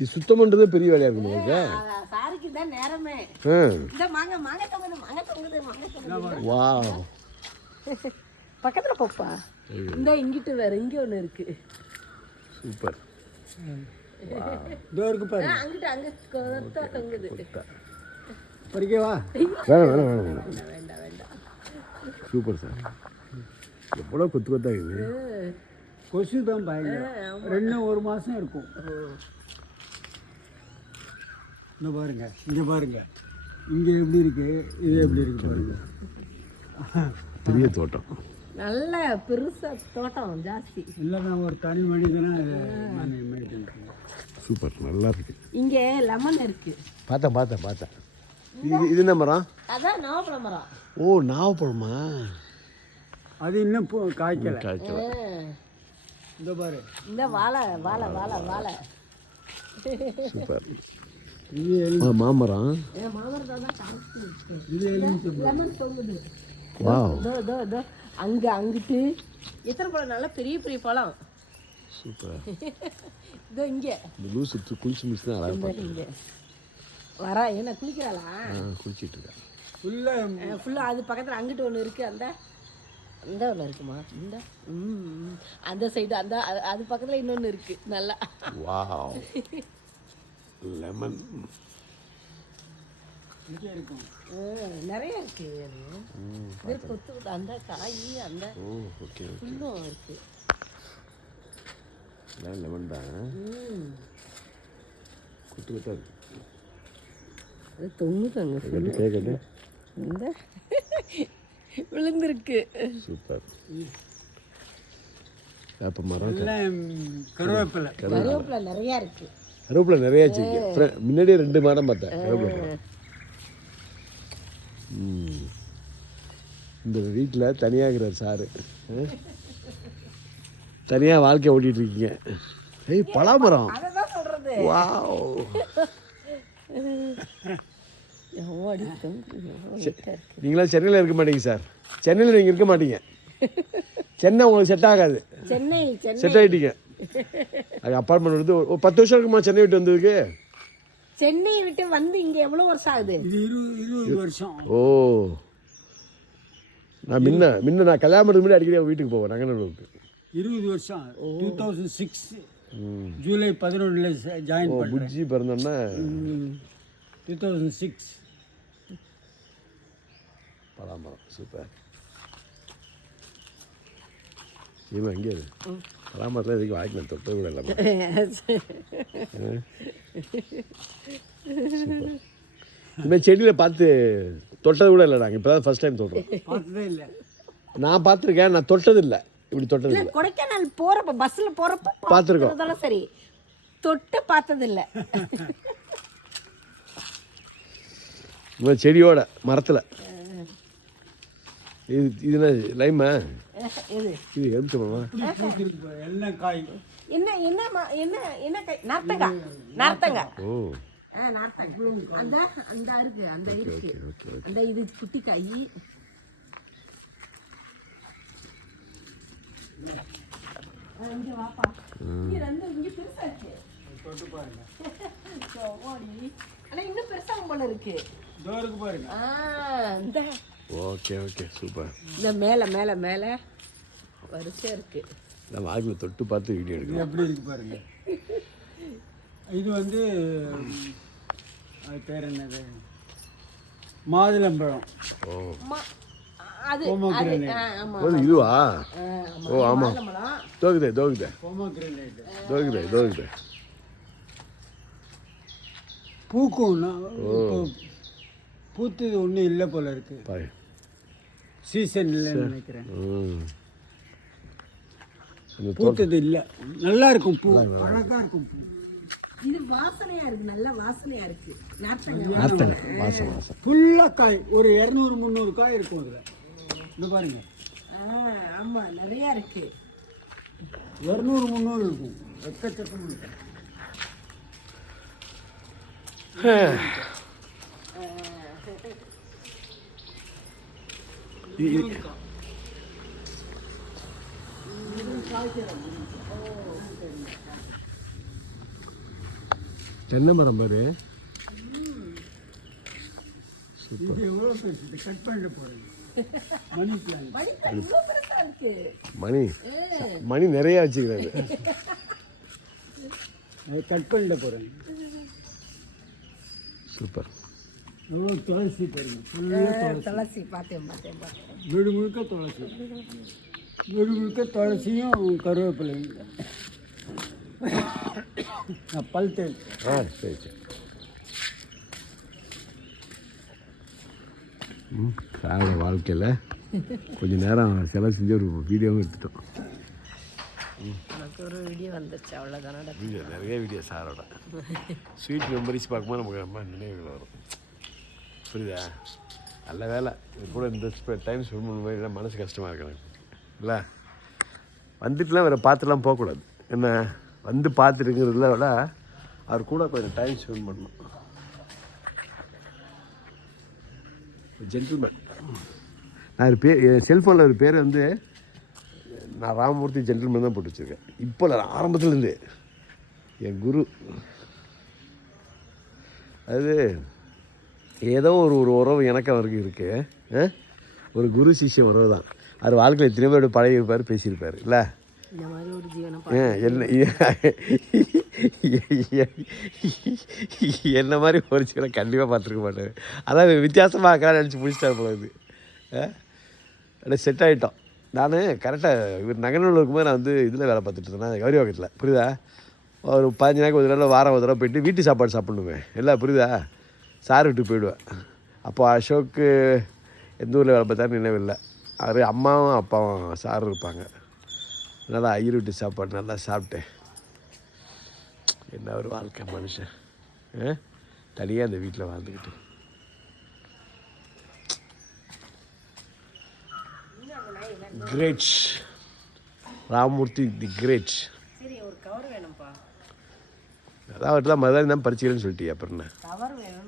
இது சுத்தம் பண்ணுறதே பெரிய வேலையாக இருக்கும் உங்களுக்கு. சாருக்கு தான் நேரமே. இந்த மாங்க தொங்குது. வா, பக்கத்தில் போப்பா. இந்த இங்கிட்டு வேற இங்கே ஒன்று இருக்கு. சூப்பர். டோருக்கு பாரு. அங்கிட்டு அங்கே கொத்தா தொங்குது. பறிக்கவா? வேணாம். Super sir. எவ்வளோ கொத்து கொத்தா இருக்குது. கொசு தான் பயங்கரம். 2-1 மாதம் இருக்கும். இந்த பாருங்க, இங்கே பாருங்க, இங்கே எப்படி இருக்கு, இது எப்படி இருக்கு பாருங்க. பெரிய தோட்டம், நல்ல பெருசா தோட்டம் ஜாஸ்தி. இல்லை, நான் ஒரு தனி மனிதனா நான் மெயின்டைன் பண்ணுறேன். சூப்பர், நல்லா இருக்கு. இங்கே லெமன் இருக்கு. பார்த்தேன். இது என்ன மரம்? அதான் நாவப்பழ மரம். ஓ, நாவப்பழமா? அது இன்னும் காய்க்கலை. இந்த பாரு, இந்த வாழை. சூப்பர். மாமரம். லெமன் தொங்குது. வாவ். அங்கிட்டு எத்தனை பழம், நல்ல பெரிய பெரிய பழம். சூப்பர். இதோ இங்கே இந்த லூசு குளிச்சு முடிச்சு தான் அழகாக பார்த்து இங்கே வரா. என்ன குளிக்கிறாளா? குளிச்சிட்டு இருக்கேன். ஃபுல்லாக அது பக்கத்தில் அங்கிட்டு ஒன்று இருக்குது. அந்த ஒன்று இருக்குமா? அந்த சைடு அது பக்கத்தில் இன்னொன்று இருக்குது. நல்லா வாவ். லெமன் இருக்கும், நிறைய இருக்கு. கொத்து அந்த காய் அந்த ஃபுல்லும் இருக்கு. லெமன் தான் கொத்து கொத்தா இருக்கு. அது தொங்குதாங்க. கேட்கட்டு இந்த விழுந்திருக்கு. சூப்பர். வேப்ப மரம், கருவேப்பிலை நிறையா இருக்கு. கருவேப்பிலை நிறையா வச்சிருக்கேன். முன்னாடியே 2 மரம் பார்த்தேன் கருவேப்பிலை மரம். இந்த வீட்டில் தனியாக இருக்கிறார் சாரு. தனியாக வாழ்க்கை ஓட்டிகிட்டு இருக்கீங்க. ஏய், பலாமரம். அதான் சொல்றது. வாவ். நீங்களாம் சென்னையில் இருக்க மாட்டீங்க சார். சென்னையில் நீங்கள் இருக்க மாட்டீங்க. சென்னை உங்களுக்கு செட் ஆகாது. சென்னை செட் ஆகிட்டீங்க. அது அப்பார்ட்மெண்ட் வந்து ஒரு 10 வருஷம் இருக்குமா சென்னை விட்டு வந்ததுக்கு? சென்னையை விட்டு வந்து இங்கே எவ்வளோ வருஷம் ஆகுது? 20 வருஷம். ஓ, நான் நான் கல்யாணம் பண்ணுறது முன்னாடி அடிக்கடி வீட்டுக்கு போவேன் நங்கநல்லூருக்கு. 20 வருஷம். 2006 ஜூலை 11 ஜாயின் பண்ணேன். புஜ்ஜி பிறந்தோன்னா 2006. பலாமரம் சூப்பர். சீமா எங்கே அது? பலாமரத்தில் எதுக்கு வாய்க்கு தொட்ட கூட இல்லாமல். இனிமேல் செடியில் பார்த்து தொட்டது கூட இல்லை. நாங்கள் இப்போ தான் ஃபஸ்ட் டைம் தொடுறோம். பார்த்ததே இல்லை. நான் பார்த்துருக்கேன், நான் தொட்டது இல்லை. இப்படி தொட்டது இல்லை. கொடைக்கானல் போகிறப்ப பஸ்ஸில் போகிறப்ப பார்த்துருக்கோம். சரி, தொட்டு பார்த்ததில்லை. செடியோட மரத்தில் இது என்ன லைமா? இது எதுக்குமா? எல்லாம் காய். என்ன என்ன என்ன என்ன காய்? நார்த்தங்காய். ஓ, அந்த அந்த இருக்கு, அந்த இருக்கு, அந்த இது குட்டி காய். இங்க வாப்பா. இங்க பெருசா இருக்கு. தொட்டு பாருங்க. ஆனா இன்னும் பெருசா போல இருக்கு. டோருக்கு பாருங்க. இந்த ஓகே சூப்பர். இந்த மேல மேல மேல வரிசையா இருக்கு. நம்ம வாய்ப்பில் தொட்டு பார்த்து வீடியோ எடுக்கணும். எப்படி இருக்கு பாருங்க. இது வந்து அது பேர் என்னது? மாதுளம்பழம். ஓ, அது ஆமா. இதுவா? ஓ ஆமாம். தோகுதே. பூக்கும். பூத்தது ஒன்றும் இல்லை போல இருக்கு. சீசன் இல்லைன்னு நினைக்கிறேன். பூத்தது இல்லை. நல்லா இருக்கும் பூ, அழகாக இருக்கும் பூ. இது வாசனையா இருக்கு, நல்ல வாசனையா இருக்கு. வாசனை ஃபுல்லாக காய். ஒரு 200-300 காய் இருக்கும் அதில். இந்த பாருங்க. ஆமா, நிறைய இருக்கு. 200-300 இருக்கும். எக்கச்சக்கம் இருக்கு. தென்னை மரம் பாரு. இது எவ்வளோ பெருசு, கட் பண்ணிட்டு போகிறேன். மணி பிளான். இவ்வளோ பெருசா இருக்கு. மணி நிறைய வச்சுக்கிறாரு. அது கட் பண்ணிட்டு போகிறேன். சூப்பர். எவ்வளோ துளசி பாருங்க, ஃபுல்லாக துளசி பார்த்தேன். வீடு முழுக்க துளசி, வீடு முழுக்க துளசியும் கருவேப்பிலையும். நான் பல் தேய்ச்சேன். சரி. சாரோட வாழ்க்கையில் கொஞ்சம் நேரம் செலவு செஞ்சு ஒரு வீடியோவும் எடுத்துட்டோம். எனக்கு ஒரு வீடியோ வந்துருச்சு, அவ்வளோதானோட. நிறைய வீடியோ சாரோட ஸ்வீட் மெமரிஸ் பார்க்கும்போது நமக்கு ரொம்ப நினைவுகள் வரும். புரியுதா? நல்ல வேலை இது கூட இந்த டைம் ஸ்பெண்ட் பண்ணும்போது மனசு கஷ்டமாக இருக்கிறாங்க இல்லை. வந்துட்டுலாம் வேறு பார்த்துலாம் போகக்கூடாது. என்ன வந்து பார்த்துருங்கிறதுல விட அவர் கூட கொஞ்சம் டைம் ஸ்பெண்ட் பண்ணணும். ஜென்டில்மேன். நான் ஒரு பேர் என் செல்ஃபோனில் ஒரு பேர் வந்து நான் ராமமூர்த்தி ஜென்டில்மேன் தான் போட்டு வச்சுருக்கேன். இப்போ ஆரம்பத்துலேருந்து என் குரு. அது ஏதோ ஒரு உறவு எனக்கு அவருக்கு இருக்குது. ஒரு குரு சிஷ்ய உறவு தான். அவர் வாழ்க்கையில் எத்தனை பேரோட பழகிருப்பார், பேசியிருப்பார் இல்லை. இந்த மாதிரி ஒரு ஜீவனம் என்ன மாதிரி ஒரு சில கண்டிப்பாக பார்த்துருக்க மாட்டார். அதான் வித்தியாசமாக இருக்கிறான்னு நினச்சி பிடிச்சிட்டார் போல. இது அப்படியே செட் ஆகிட்டோம். நான் கரெக்டாக இவர் நகனூரில் இருக்கும்போது நான் வந்து இதில் வேலை பார்த்துட்டு இருந்தேன், கௌரி வகத்தில். புரியுதா? ஒரு 15 நாளைக்கு ஒரு தடவை, வாரம் ஒரு தடவை போய்ட்டு வீட்டு சாப்பாடு சாப்பிட்ணுமே எல்லாம். புரியுதா? சார் வீட்டுக்கு போயிடுவேன். அப்போ அசோக்கு எந்த ஊரில் வேலை பார்த்தாரு நினைவில்லை. அவர் அம்மாவும் அப்பாவும் சார் இருப்பாங்க. நல்லா ஐயர் வீட்டு சாப்பாடு நல்லா சாப்பிட்டேன். என்ன ஒரு வாழ்க்கை மனுஷன் தனியாக அந்த வீட்டில் வாழ்ந்துக்கிட்டு. கிரேட் ராமமூர்த்தி தி கிரேட். சரி, ஒரு கவர் வேணும்ப்பா. அதான் அவர்கிட்ட தான் மறுதான் தான் பறிச்சுக்கிறேன்னு சொல்லிட்டியா? அப்புறம் என்ன கவர் வேணும்.